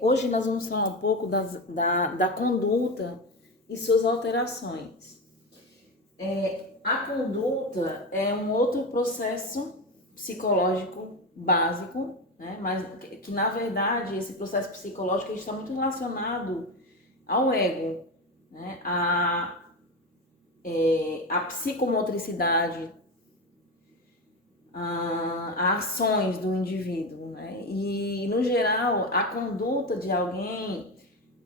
Hoje nós vamos falar um pouco da conduta e suas alterações. A conduta é um outro processo psicológico básico, né? Mas que na verdade esse processo psicológico está muito relacionado ao ego, né? A psicomotricidade, a ações do indivíduo, né? E no geral a conduta de alguém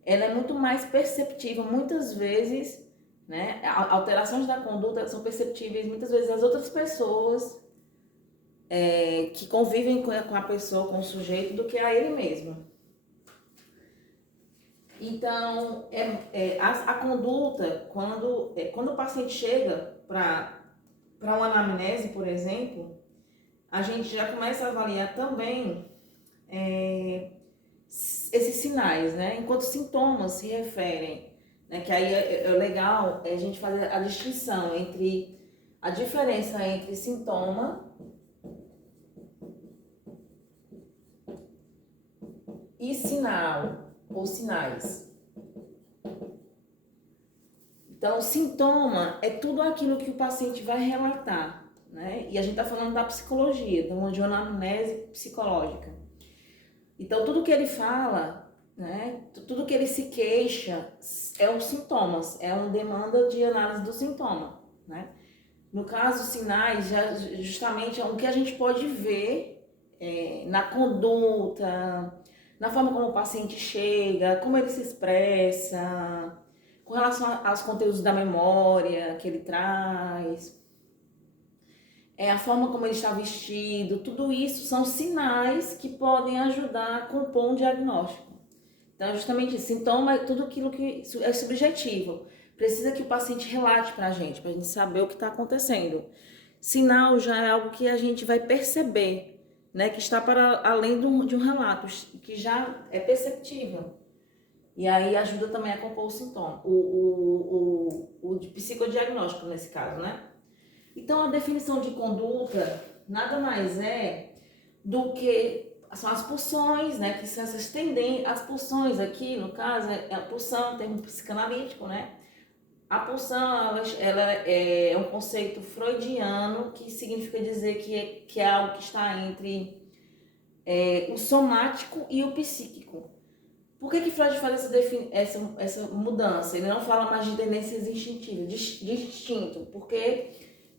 ela é muito mais perceptível, muitas vezes, né? Alterações da conduta são perceptíveis muitas vezes às outras pessoas que convivem com a pessoa, com o sujeito, do que a ele mesmo. Então, a conduta, quando o paciente chega para uma anamnese, por exemplo, a gente já começa a avaliar também esses sinais, né? Enquanto sintomas se referem, né? Que aí é legal a gente fazer a distinção entre a diferença entre sintoma e sinal ou sinais. Então, sintoma é tudo aquilo que o paciente vai relatar, né? E a gente está falando da psicologia, de uma anamnese psicológica. Então, tudo que ele fala, né? Tudo que ele se queixa é os sintomas, é uma demanda de análise do sintoma, né? No caso, sinais, justamente é o que a gente pode ver na conduta, na forma como o paciente chega, como ele se expressa, com relação aos conteúdos da memória que ele traz, a forma como ele está vestido, tudo isso são sinais que podem ajudar a compor um diagnóstico. Então, justamente, sintoma é tudo aquilo que é subjetivo. Precisa que o paciente relate para a gente saber o que está acontecendo. Sinal já é algo que a gente vai perceber, né? Que está para além de um relato, que já é perceptível. E aí ajuda também a compor o sintoma, o psicodiagnóstico nesse caso, né? Então, a definição de conduta nada mais é do que são as pulsões, né? Que são essas tendências. As pulsões aqui, no caso, a pulsão, termo psicanalítico, né? A pulsão, ela é um conceito freudiano que significa dizer que é algo que está entre o somático e o psíquico. Por que Freud faz essa mudança? Ele não fala mais de tendências instintivas, de instinto, porque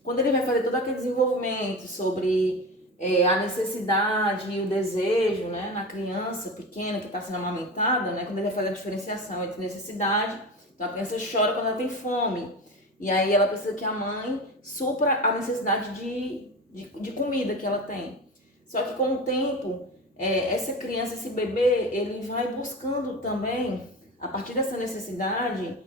quando ele vai fazer todo aquele desenvolvimento sobre a necessidade e o desejo, né, na criança pequena que está sendo amamentada, né, quando ele vai fazer a diferenciação entre necessidade, então a criança chora quando ela tem fome, e aí ela precisa que a mãe supra a necessidade de comida que ela tem. Só que com o tempo, essa criança, esse bebê, ele vai buscando também, a partir dessa necessidade,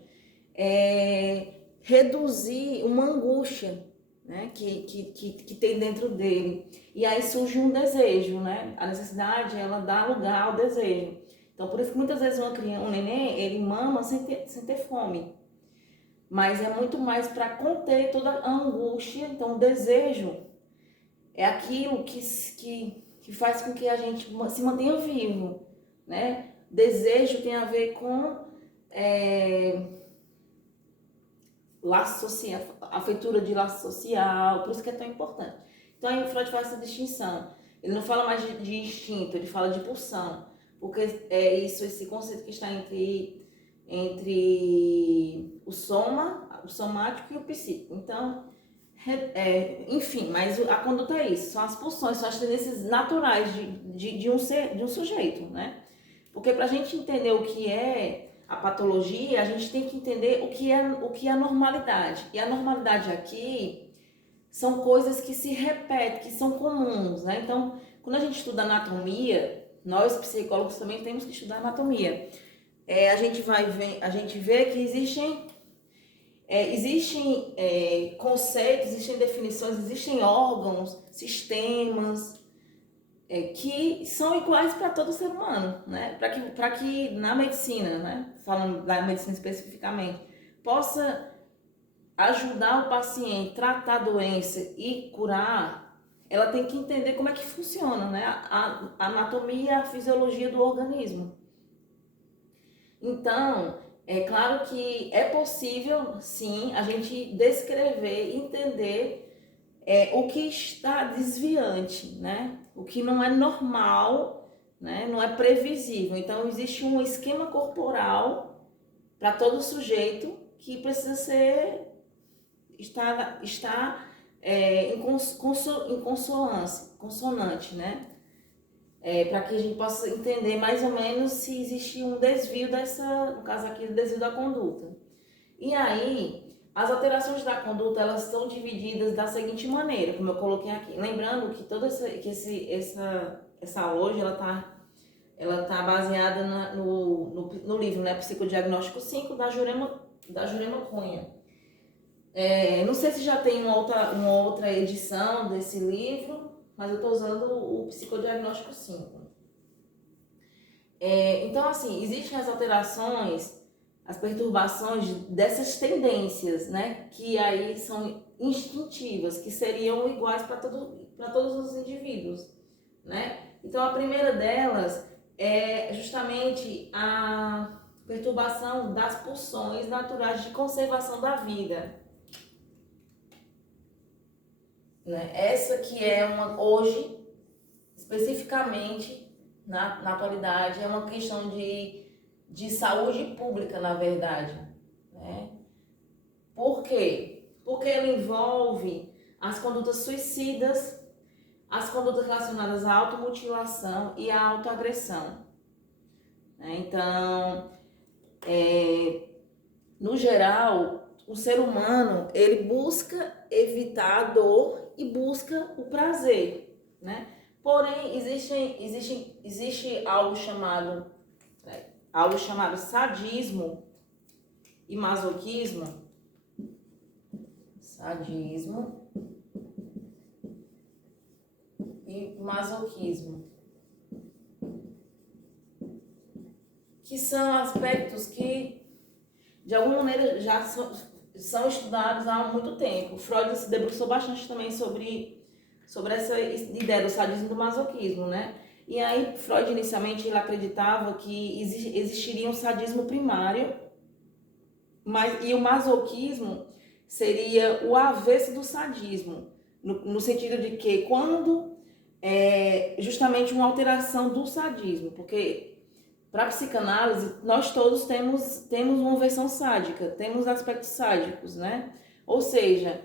reduzir uma angústia, né, que tem dentro dele. E aí surge um desejo, né? A necessidade, ela dá lugar ao desejo. Então, por isso que muitas vezes um neném, ele mama sem ter fome. Mas é muito mais para conter toda a angústia. Então, o desejo é aquilo que faz com que a gente se mantenha vivo, né? Desejo tem a ver com laço social, a feitura de laço social, por isso que é tão importante. Então aí o Freud faz essa distinção. Ele não fala mais de instinto, ele fala de pulsão, porque é isso, esse conceito que está entre o somático e o psíquico. Então, enfim, mas a conduta é isso, são as pulsões, são as tendências naturais de um sujeito, né? Porque para a gente entender o que é a patologia, a gente tem que entender o que é a normalidade. E a normalidade aqui são coisas que se repetem, que são comuns, né? Então, quando a gente estuda anatomia, nós psicólogos também temos que estudar anatomia. A gente vê que existem conceitos, existem definições, existem órgãos, sistemas, que são iguais para todo ser humano, né? Para que na medicina, né? Falando da medicina especificamente, possa ajudar o paciente, tratar a doença e curar, ela tem que entender como é que funciona, né? A anatomia, a fisiologia do organismo. Então, é claro que é possível, sim, a gente descrever, entender o que está desviante, né? O que não é normal, né? Não é previsível. Então, existe um esquema corporal para todo sujeito que precisa estar em consonante, né? Para que a gente possa entender mais ou menos se existe um desvio no caso aqui, o desvio da conduta. E aí, as alterações da conduta, elas são divididas da seguinte maneira, como eu coloquei aqui. Lembrando que essa hoje, ela tá baseada no livro, né, Psicodiagnóstico 5, da Jurema Cunha. Não sei se já tem uma outra edição desse livro, mas eu estou usando o Psicodiagnóstico 5. Então, assim, existem as alterações, as perturbações dessas tendências, né? Que aí são instintivas, que seriam iguais para todos os indivíduos, né? Então, a primeira delas é justamente a perturbação das pulsões naturais de conservação da vida, né? Essa que hoje, especificamente, na atualidade, é uma questão de saúde pública, na verdade, né? Por quê? Porque ele envolve as condutas suicidas, as condutas relacionadas à automutilação e à autoagressão, né? Então, no geral, o ser humano, ele busca evitar a dor e busca o prazer, né? Porém, existe algo chamado sadismo e masoquismo. Sadismo e masoquismo, que são aspectos que, de alguma maneira, já são estudados há muito tempo. Freud se debruçou bastante também sobre essa ideia do sadismo e do masoquismo, né? E aí, Freud, inicialmente, ele acreditava que existiria um sadismo primário, e o masoquismo seria o avesso do sadismo, no sentido de que quando justamente uma alteração do sadismo, porque para a psicanálise nós todos temos uma versão sádica, temos aspectos sádicos, né? Ou seja,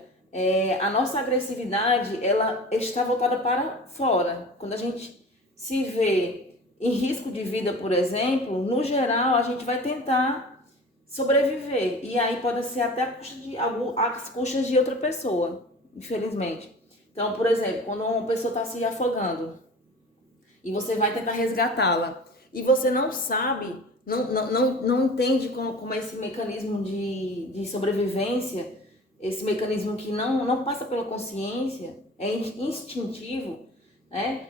a nossa agressividade ela está voltada para fora. Quando a gente se vê em risco de vida, por exemplo, no geral a gente vai tentar sobreviver, e aí pode ser até às custas de outra pessoa, infelizmente. Então, por exemplo, quando uma pessoa está se afogando e você vai tentar resgatá-la e você não sabe, não entende como é esse mecanismo de sobrevivência, esse mecanismo que não passa pela consciência, é instintivo, né?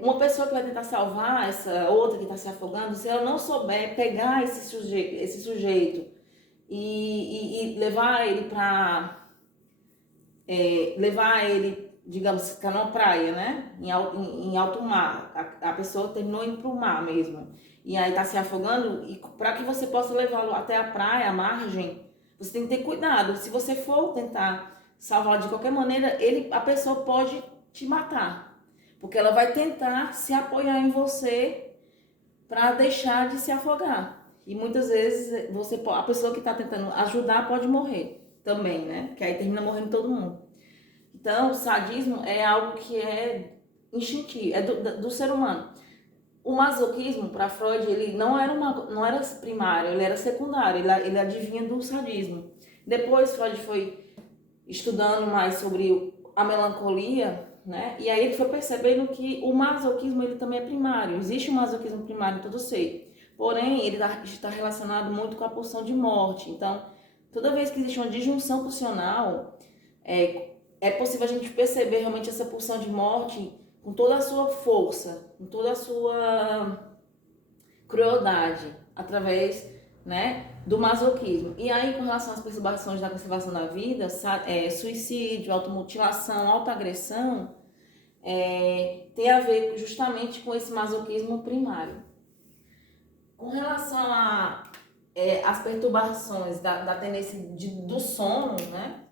Uma pessoa que vai tentar salvar essa outra que está se afogando, se ela não souber pegar esse sujeito e levar ele digamos, ficar numa praia, né? Em alto mar, a pessoa terminou indo para o mar mesmo, e aí está se afogando, e para que você possa levá-lo até a praia, a margem, você tem que ter cuidado. Se você for tentar salvá-lo de qualquer maneira, a pessoa pode te matar, porque ela vai tentar se apoiar em você para deixar de se afogar. E muitas vezes a pessoa que está tentando ajudar pode morrer também, né? Porque aí termina morrendo todo mundo. Então, o sadismo é algo que é instintivo, é do ser humano. O masoquismo, para Freud, ele não era primário, ele era secundário, ele advinha do sadismo. Depois, Freud foi estudando mais sobre a melancolia, né? E aí ele foi percebendo que o masoquismo ele também é primário. Existe um masoquismo primário em todo ser. Porém, ele está relacionado muito com a pulsão de morte. Então, toda vez que existe uma disjunção pulsional, é possível a gente perceber realmente essa pulsão de morte com toda a sua força, com toda a sua crueldade, através, né, do masoquismo. E aí, com relação às perturbações da conservação da vida, suicídio, automutilação, autoagressão, tem a ver justamente com esse masoquismo primário. Com relação as perturbações da tendência do sono, né?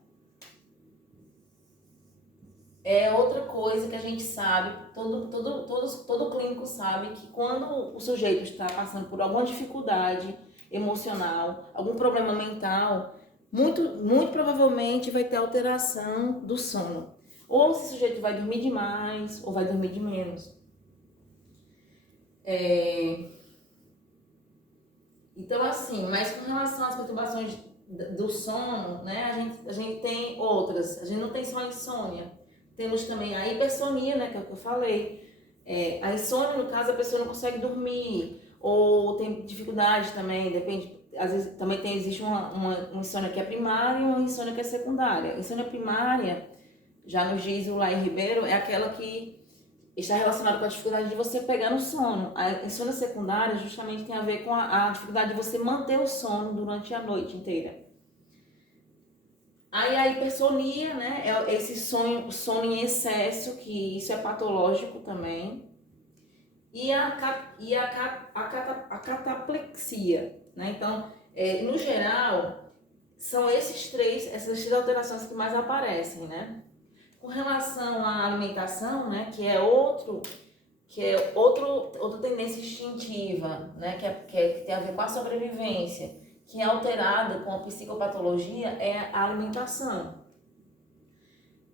É outra coisa que a gente sabe, todo clínico sabe que quando o sujeito está passando por alguma dificuldade emocional, algum problema mental, muito provavelmente vai ter alteração do sono. Ou se o sujeito vai dormir demais, ou vai dormir de menos. Então, assim, mas com relação às perturbações do sono, né, a gente tem outras. A gente não tem só a insônia. Temos também a hipersonia, né, que é o que eu falei. A insônia, no caso, a pessoa não consegue dormir, ou tem dificuldade também, depende. Às vezes também existe uma insônia que é primária e uma insônia que é secundária. A insônia primária, já nos diz o Laí Ribeiro, é aquela que está relacionada com a dificuldade de você pegar no sono. A insônia secundária justamente tem a ver com a dificuldade de você manter o sono durante a noite inteira. Aí a hipersonia, né, é esse sono em excesso, que isso é patológico também. E a cataplexia, né? Então, no geral, são essas três alterações que mais aparecem, né? Com relação à alimentação, né, que é outra tendência instintiva, né, que tem a ver com a sobrevivência, que é alterada com a psicopatologia, é a alimentação.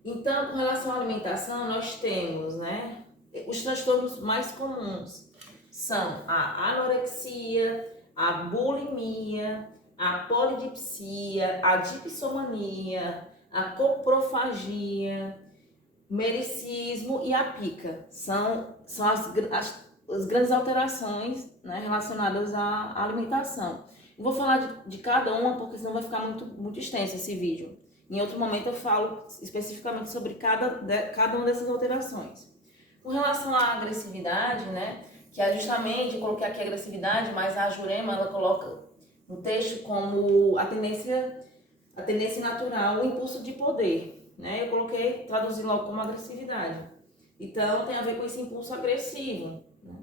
Então, com relação à alimentação, nós temos, né, os transtornos mais comuns são a anorexia, a bulimia, a polidipsia, a dipsomania, a coprofagia, mericismo e a pica. São as grandes alterações, né, relacionadas à alimentação. Eu vou falar de cada uma, porque senão vai ficar muito extenso esse vídeo. Em outro momento eu falo especificamente sobre cada uma dessas alterações. Com relação à agressividade, né, que é justamente, eu coloquei aqui a agressividade, mas a Jurema, ela coloca no texto como a tendência natural, o impulso de poder, né? Eu coloquei, traduzi logo como agressividade. Então, tem a ver com esse impulso agressivo, né?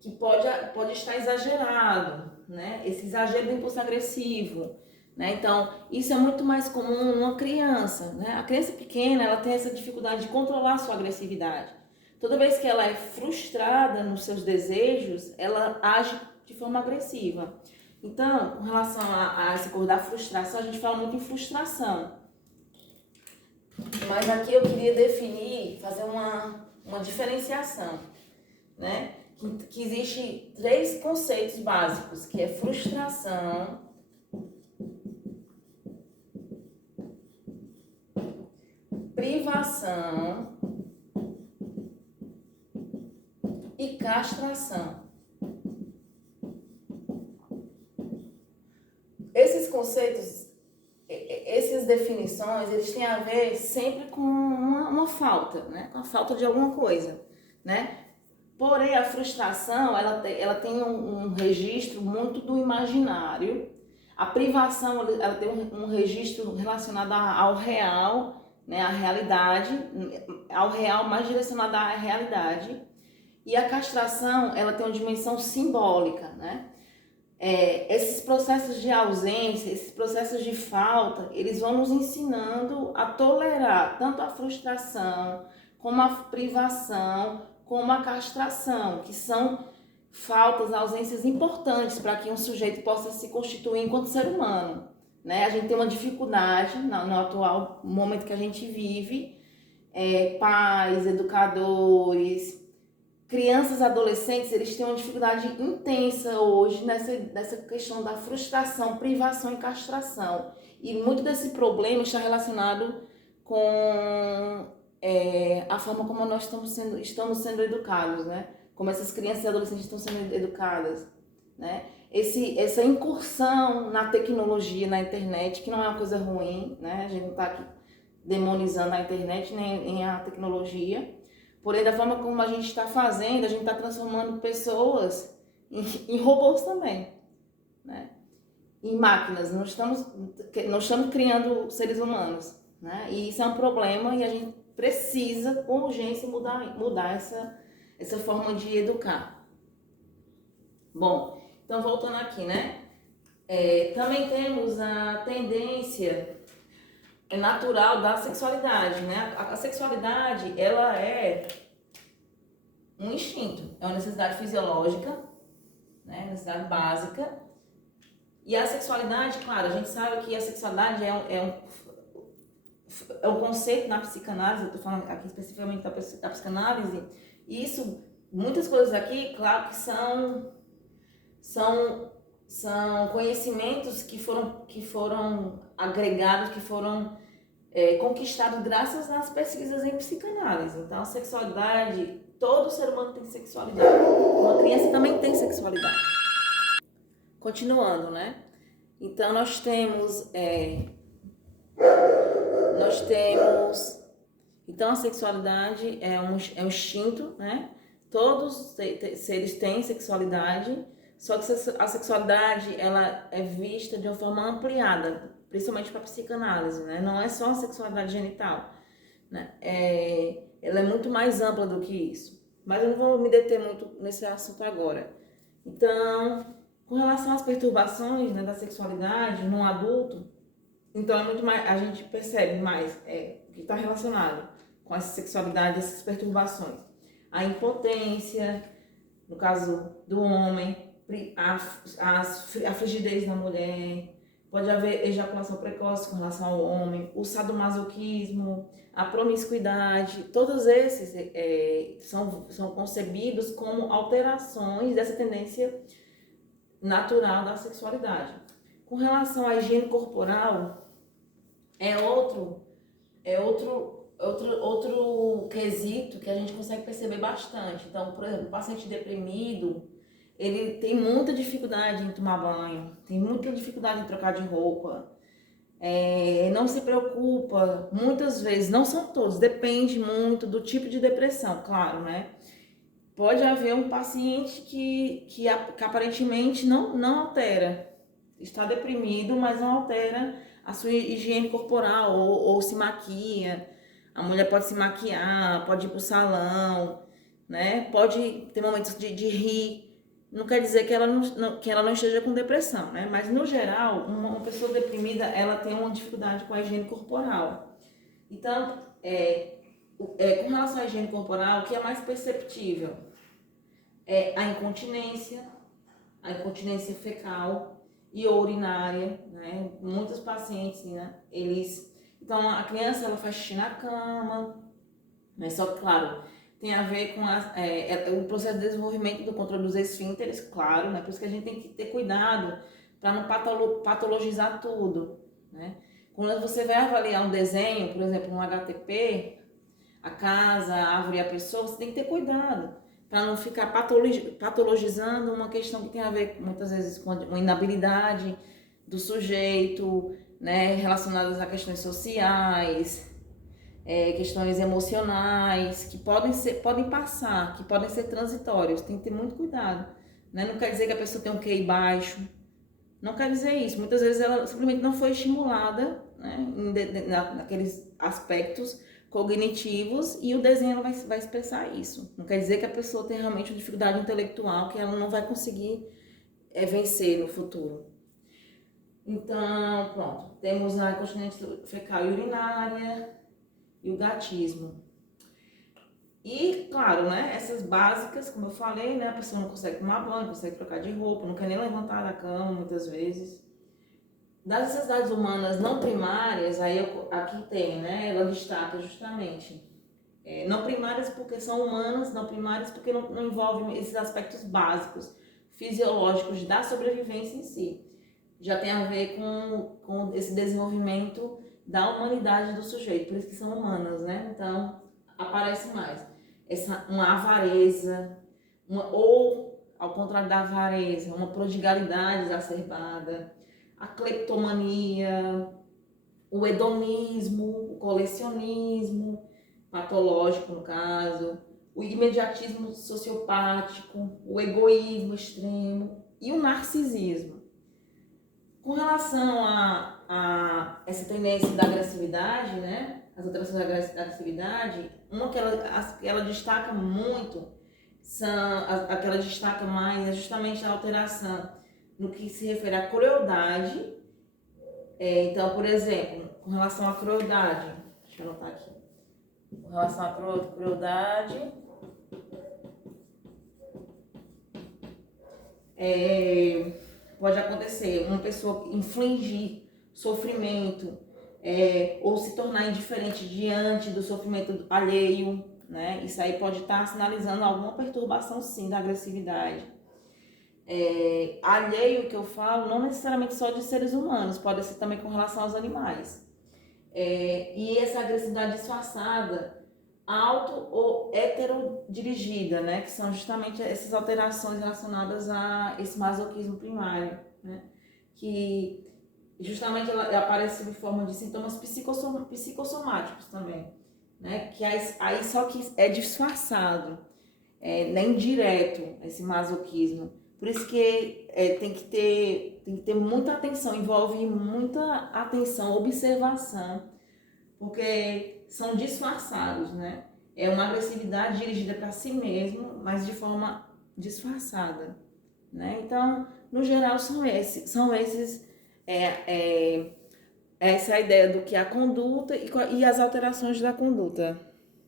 Que pode estar exagerado, né? Esse exagero do impulso agressivo, né? Então, isso é muito mais comum numa criança, né? A criança pequena, ela tem essa dificuldade de controlar a sua agressividade. Toda vez que ela é frustrada nos seus desejos, ela age de forma agressiva. Então, com relação a esse coisa da frustração, a gente fala muito em frustração. Mas aqui eu queria definir, fazer uma diferenciação, né? Que existe 3 conceitos básicos, que é frustração, privação e castração. Esses conceitos, essas definições, eles têm a ver sempre com uma falta, né? Com a falta de alguma coisa, né? Porém, a frustração, ela tem um registro muito do imaginário. A privação, ela tem um registro relacionado ao real, né? À realidade, ao real mais direcionado à realidade. E a castração, ela tem uma dimensão simbólica, né? Esses processos de ausência, esses processos de falta, eles vão nos ensinando a tolerar tanto a frustração, como a privação, como a castração, que são faltas, ausências importantes para que um sujeito possa se constituir enquanto ser humano, né? A gente tem uma dificuldade no atual momento que a gente vive, pais, educadores, crianças, adolescentes, eles têm uma dificuldade intensa hoje nessa questão da frustração, privação e castração. E muito desse problema está relacionado com a forma como nós estamos sendo educados, né? Como essas crianças e adolescentes estão sendo educadas, né? Essa incursão na tecnologia, na internet, que não é uma coisa ruim, né? A gente não está aqui demonizando a internet nem a tecnologia. Porém, da forma como a gente está fazendo, a gente está transformando pessoas em robôs também, né? Em máquinas. Não estamos criando seres humanos, né? E isso é um problema e a gente precisa, com urgência, mudar essa forma de educar. Bom, então voltando aqui, né? Também temos a tendência natural da sexualidade, né? A sexualidade, ela é um instinto, é uma necessidade fisiológica, né? Necessidade básica. E a sexualidade, claro, a gente sabe que a sexualidade é um conceito na psicanálise, eu estou falando aqui especificamente da psicanálise, e isso, muitas coisas aqui, claro que são conhecimentos que foram agregados, que foram conquistados graças às pesquisas em psicanálise. Então, a sexualidade, todo ser humano tem sexualidade. Uma criança também tem sexualidade. Continuando, né? Então, nós temos... Então, a sexualidade é um instinto, né? Todos seres têm sexualidade, só que a sexualidade, ela é vista de uma forma ampliada, principalmente para a psicanálise, né? Não é só a sexualidade genital, né? Ela é muito mais ampla do que isso. Mas eu não vou me deter muito nesse assunto agora. Então, com relação às perturbações, né, da sexualidade no adulto, então é muito mais, a gente percebe mais o que está relacionado com essa sexualidade, essas perturbações. A impotência, no caso do homem, a frigidez na mulher, pode haver ejaculação precoce com relação ao homem, o sadomasoquismo, a promiscuidade, todos esses são concebidos como alterações dessa tendência natural da sexualidade. Com relação à higiene corporal, é outro quesito que a gente consegue perceber bastante. Então, por exemplo, o paciente deprimido, ele tem muita dificuldade em tomar banho, tem muita dificuldade em trocar de roupa, não se preocupa, muitas vezes, não são todos, depende muito do tipo de depressão, claro, né? Pode haver um paciente que aparentemente não altera, está deprimido, mas não altera a sua higiene corporal, ou se maquia. A mulher pode se maquiar, pode ir pro salão, né? Pode ter momentos de rir. Não quer dizer que ela não esteja com depressão, né? Mas, no geral, uma pessoa deprimida, ela tem uma dificuldade com a higiene corporal. Então, com relação à higiene corporal, o que é mais perceptível é a incontinência fecal e urinária, né? Muitos pacientes, né? Então, a criança, ela faz xixi na cama, mas só que, claro, tem a ver com o processo de desenvolvimento do controle dos esfínteres, claro, né? Por isso que a gente tem que ter cuidado para não patologizar tudo, né? Quando você vai avaliar um desenho, por exemplo, um HTP, a casa, a árvore e a pessoa, você tem que ter cuidado para não ficar patologizando uma questão que tem a ver, muitas vezes, com uma inabilidade do sujeito, né? Relacionadas a questões sociais, questões emocionais, que podem passar, que podem ser transitórios. Tem que ter muito cuidado, né? Não quer dizer que a pessoa tem um QI baixo, não quer dizer isso. Muitas vezes ela simplesmente não foi estimulada, né, naqueles aspectos cognitivos, e o desenho vai expressar isso. Não quer dizer que a pessoa tem realmente uma dificuldade intelectual que ela não vai conseguir vencer no futuro. Então, pronto, temos a incontinência fecal e urinária e o gatismo. E, claro, né, essas básicas, como eu falei, né, a pessoa não consegue tomar banho, não consegue trocar de roupa, não quer nem levantar da cama, muitas vezes. Das necessidades humanas não primárias, aí aqui tem, né, ela destaca justamente não primárias porque são humanas, não primárias porque não envolvem esses aspectos básicos, fisiológicos da sobrevivência em si. Já tem a ver com esse desenvolvimento da humanidade do sujeito, por isso que são humanas, né? Então, aparece mais uma avareza, ou, ao contrário da avareza, uma prodigalidade exacerbada, a cleptomania, o hedonismo, o colecionismo, patológico no caso, o imediatismo sociopático, o egoísmo extremo e o narcisismo. Com relação a essa tendência da agressividade, né, as alterações da agressividade, uma que ela destaca muito, a que ela destaca mais é justamente a alteração no que se refere à crueldade. Então, por exemplo, com relação à crueldade, deixa eu anotar aqui. Com relação à crueldade, pode acontecer uma pessoa infligir sofrimento ou se tornar indiferente diante do sofrimento alheio, né? Isso aí pode estar sinalizando alguma perturbação, sim, da agressividade. Alheio, que eu falo, não necessariamente só de seres humanos, pode ser também com relação aos animais. E essa agressividade disfarçada, auto ou heterodirigida, né? Que são justamente essas alterações relacionadas a esse masoquismo primário, né? Que justamente ela aparece sob forma de sintomas psicossomáticos também, né? Que aí só que é disfarçado, nem direto esse masoquismo. Por isso que tem que ter muita atenção, envolve muita atenção, observação, porque são disfarçados, né? É uma agressividade dirigida para si mesmo, mas de forma disfarçada, né? Então, no geral, são esses essa é a ideia do que é a conduta e as alterações da conduta.